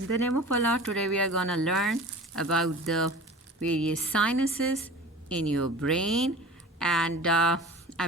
In the name of Allah, today we are going to learn about the various sinuses in your brain, and I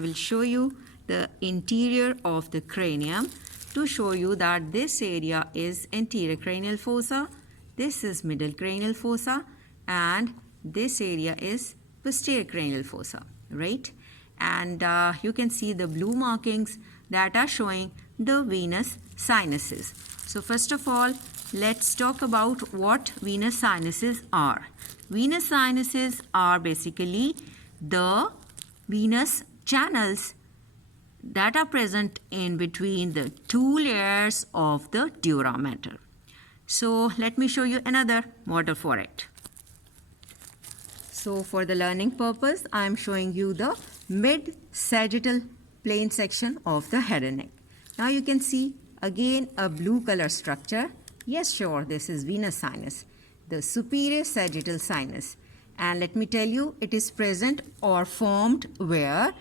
will show you the interior of the cranium to show you that this area is anterior cranial fossa, this is middle cranial fossa, and this area is posterior cranial fossa, right? And you can see the blue markings that are showing the venous sinuses. So first of all, let's talk about what venous sinuses are. Venous sinuses are basically the venous channels that are present in between the two layers of the dura mater. So let me show you another model for it. So for the learning purpose, I am showing you the mid-sagittal plane section of the head and neck. Now you can see again a blue color structure. Yes, sure, this is venous sinus, the superior sagittal sinus. And let me tell you, it is present or formed where?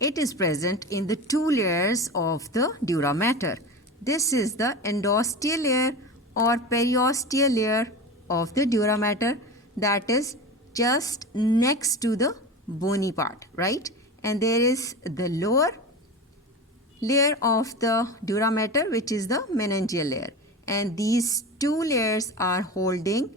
It is present in the two layers of the dura mater. This is the endosteal layer or periosteal layer of the dura mater, that is just next to the bony part, right? And there is the lower layer of the dura mater, which is the meningeal layer. And these two layers are holding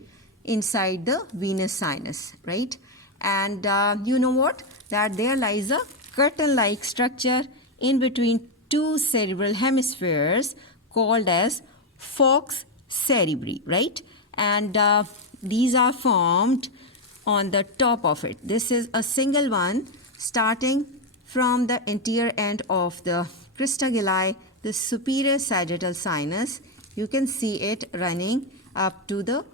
inside the venous sinus, right? And you know what? That there lies a curtain-like structure in between two cerebral hemispheres called as falx cerebri, right? And these are formed on the top of it. This is a single one starting from the anterior end of the crista galli, the superior sagittal sinus. You can see it running up to the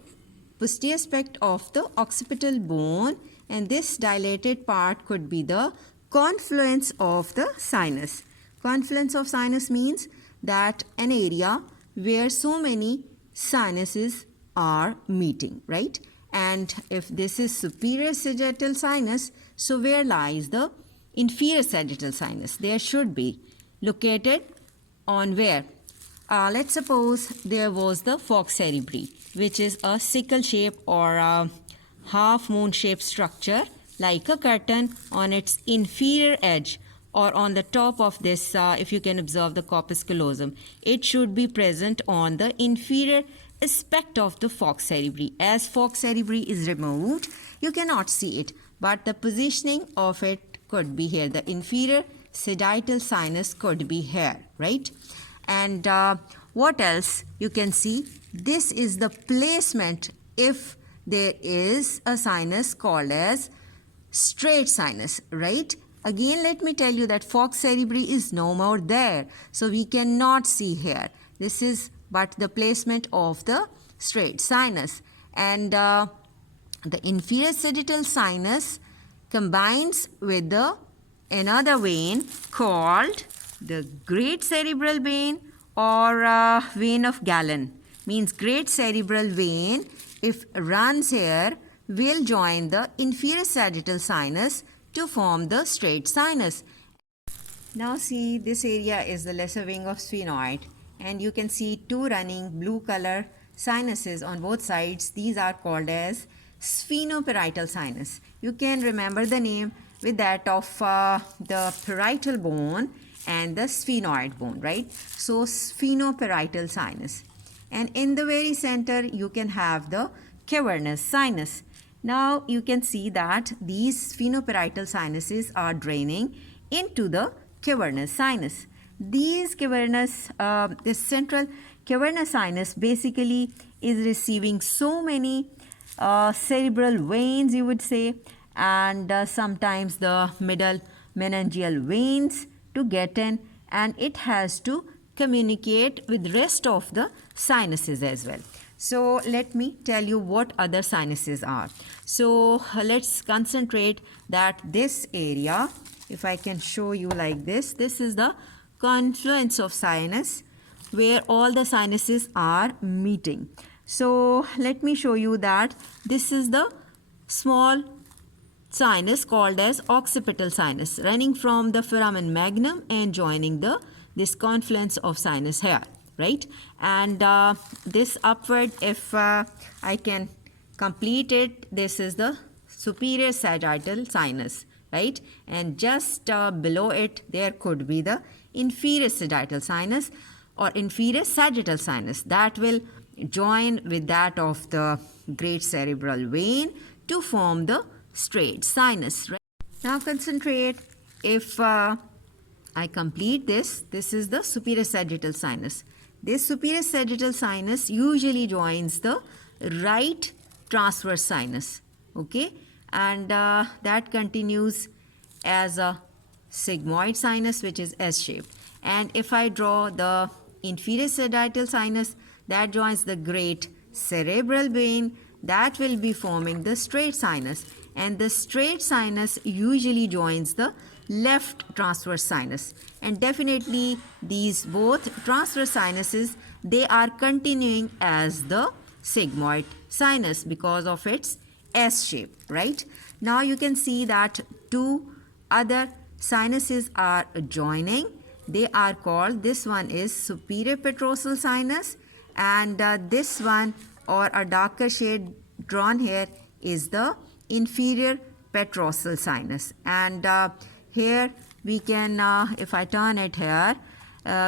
posterior aspect of the occipital bone, and this dilated part could be the confluence of the sinus. Confluence of sinus means that an area where so many sinuses are meeting, right? And if this is superior sagittal sinus, so where lies the inferior sagittal sinus? There should be located on where? Let's suppose there was the falx cerebri, which is a sickle shape or a half moon shaped structure like a curtain on its inferior edge or on the top of this, if you can observe the corpus callosum. It should be present on the inferior aspect of the falx cerebri. As falx cerebri is removed, you cannot see it, but the positioning of it could be here. The inferior sagittal sinus could be here, right? And what else you can see? This is the placement if there is a sinus called as straight sinus, right? Again, let me tell you that falx cerebri is no more there, so we cannot see here. This is but the placement of the straight sinus. And the inferior sagittal sinus combines with the another vein called the great cerebral vein or vein of Galen. Means great cerebral vein, if runs here, will join the inferior sagittal sinus to form the straight sinus. Now see, this area is the lesser wing of sphenoid, and you can see two running blue color sinuses on both sides. These are called as sphenoparietal sinus. You can remember the name with that of the parietal bone and the sphenoid bone, right? So sphenoparietal sinus. And in the very center, you can have the cavernous sinus. Now you can see that these sphenoparietal sinuses are draining into the cavernous sinus. These cavernous, this central cavernous sinus basically is receiving so many cerebral veins, you would say, and sometimes the middle meningeal veins to get in, and it has to communicate with rest of the sinuses as well. So let me tell you what other sinuses are. So let's concentrate that this area, if I can show you like this, this is the confluence of sinus where all the sinuses are meeting. So let me show you that this is the small sinus called as occipital sinus running from the foramen magnum and joining this confluence of sinus here. right? And this upward, if I can complete it, this is the superior sagittal sinus, right? And just below it, there could be the inferior sagittal sinus or inferior sagittal sinus that will join with that of the great cerebral vein to form the straight sinus, right? Now concentrate, if I complete this, this is the superior sagittal sinus. This superior sagittal sinus usually joins the right transverse sinus, okay? And that continues as a sigmoid sinus, which is S-shaped. And if I draw the inferior sagittal sinus, that joins the great cerebral vein, that will be forming the straight sinus. And the straight sinus usually joins the left transverse sinus. And definitely these both transverse sinuses, they are continuing as the sigmoid sinus because of its S shape, right? Now you can see that two other sinuses are joining. They are called, this one is superior petrosal sinus, and this one, or a darker shade drawn here, is the inferior petrossal sinus. And here we can, if I turn it here,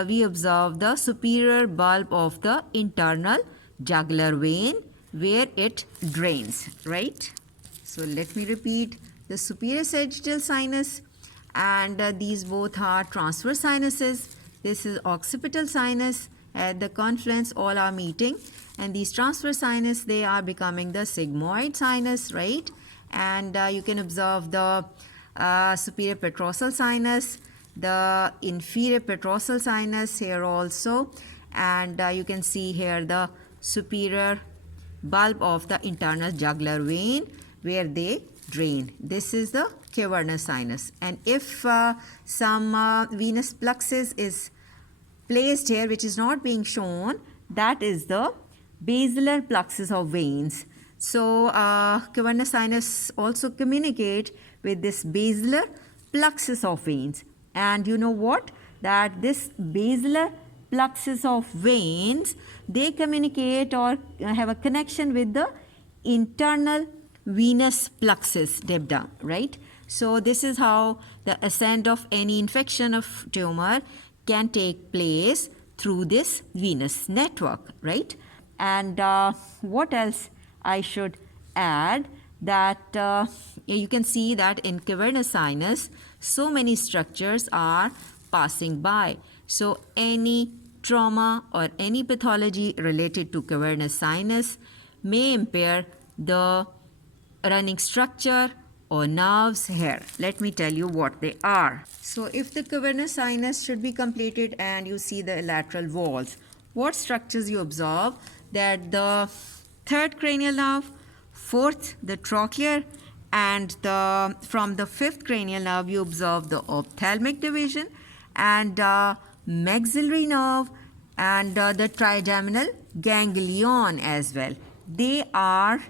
we observe the superior bulb of the internal jugular vein where it drains, right? So let me repeat, the superior sagittal sinus, and these both are transverse sinuses. This is occipital sinus. At the confluence, all are meeting, and these transverse sinus, they are becoming the sigmoid sinus, right? And you can observe the superior petrossal sinus, the inferior petrossal sinus here also, and you can see here the superior bulb of the internal jugular vein where they drain. This is the cavernous sinus. And if some venous plexus is placed here, which is not being shown, that is the basilar plexus of veins. So cavernous sinus also communicate with this basilar plexus of veins. And you know what? That this basilar plexus of veins, they communicate or have a connection with the internal venous plexus deep down, right? So this is how the ascent of any infection of tumor can take place through this venous network, right? And what else I should add, that you can see that in cavernous sinus, so many structures are passing by. So any trauma or any pathology related to cavernous sinus may impair the running structure or nerves here. Let me tell you what they are. So if the cavernous sinus should be completed and you see the lateral walls, what structures you observe? That the third cranial nerve, fourth the trochlear, and from the fifth cranial nerve you observe the ophthalmic division, and maxillary nerve, and the trigeminal ganglion as well. They are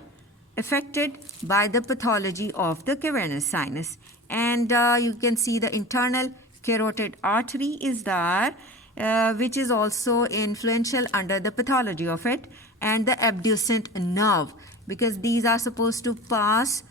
affected by the pathology of the cavernous sinus. And you can see the internal carotid artery is there, which is also influential under the pathology of it, and the abducent nerve, because these are supposed to pass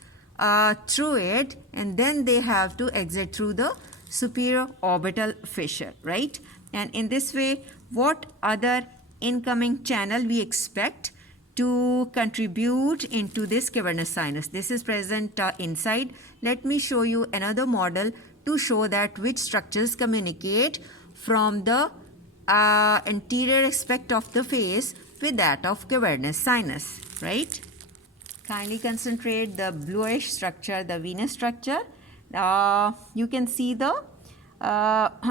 through it, and then they have to exit through the superior orbital fissure, right? And in this way, what other incoming channel we expect to contribute into this cavernous sinus? This is present inside. Let me show you another model to show that which structures communicate from the anterior aspect of the face with that of cavernous sinus, right? Kindly concentrate the bluish structure, the venous structure. You can see the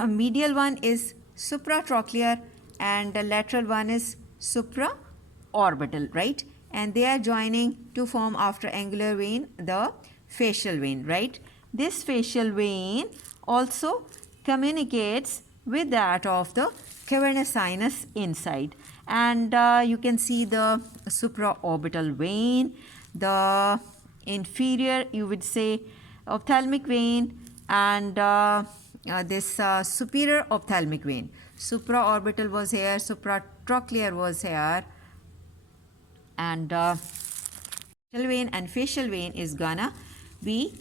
medial one is supratrochlear and the lateral one is supraorbital, right? And they are joining to form, after angular vein, the facial vein, right? This facial vein also communicates with that of the cavernous sinus inside. And you can see the supraorbital vein, the inferior, you would say, ophthalmic vein, and this superior ophthalmic vein. Supraorbital was here, supratrochlear was here, and facial vein is gonna be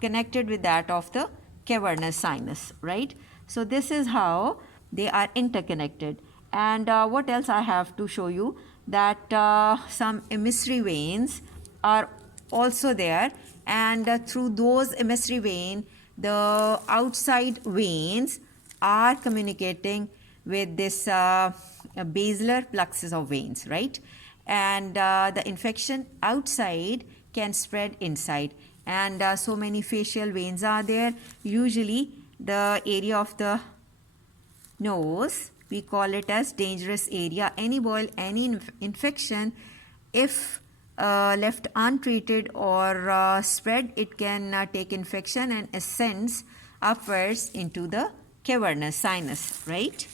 connected with that of the cavernous sinus, right? So this is how they are interconnected. And what else I have to show you, that some emissary veins are also there, and through those emissary vein, the outside veins are communicating with this basilar plexus of veins, right? And the infection outside can spread inside, and so many facial veins are there. Usually the area of the nose, we call it as dangerous area. Any boil, any infection, if left untreated or spread, it can take infection and ascends upwards into the cavernous sinus, right?